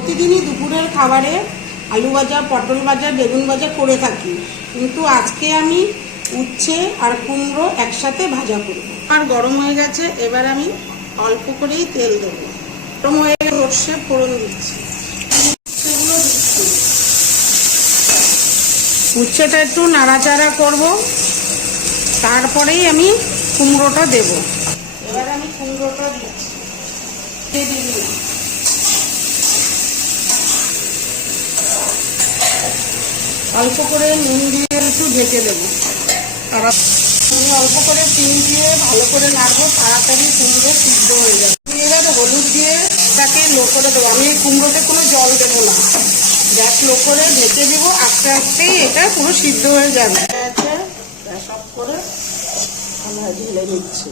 প্রতিদিনই দুপুরের খাবারে আলু ভাজা, পটল ভাজা, বেগুন ভাজা করে থাকি। কিন্তু আজকে আমি উচ্ছে আর কুমড়ো একসাথে ভাজা করব। আর গরম হয়ে গেছে, এবার আমি অল্প করেই তেল দেবো। গরম হয়ে সর্ষে ফোড়ন দিচ্ছি। দিচ্ছি। উচ্ছেটা একটু নাড়াচাড়া করব। তারপরেই আমি কুমড়োটা দেব। এবার আমি কুমড়োটা দিচ্ছি। দিয়ে দিলাম। অল্প করে নুন দিয়ে একটু ঢেকে দেবো। আর আমি অল্প করে চিনি দিয়ে ভালো করে নাড়বো, তাড়াতাড়ি কুমড়ো সিদ্ধ হয়ে যাবে। এবার হলুদ দিয়ে তাকে লো করে দেবো। আমি এই কুমড়োতে কোনো জল দেবো না। গ্যাস লো করে ঢেকে দিব, আস্তে আস্তেই এটা পুরো সিদ্ধ হয়ে যাবে। অফ করে আমরা ঢেলে নিচ্ছি।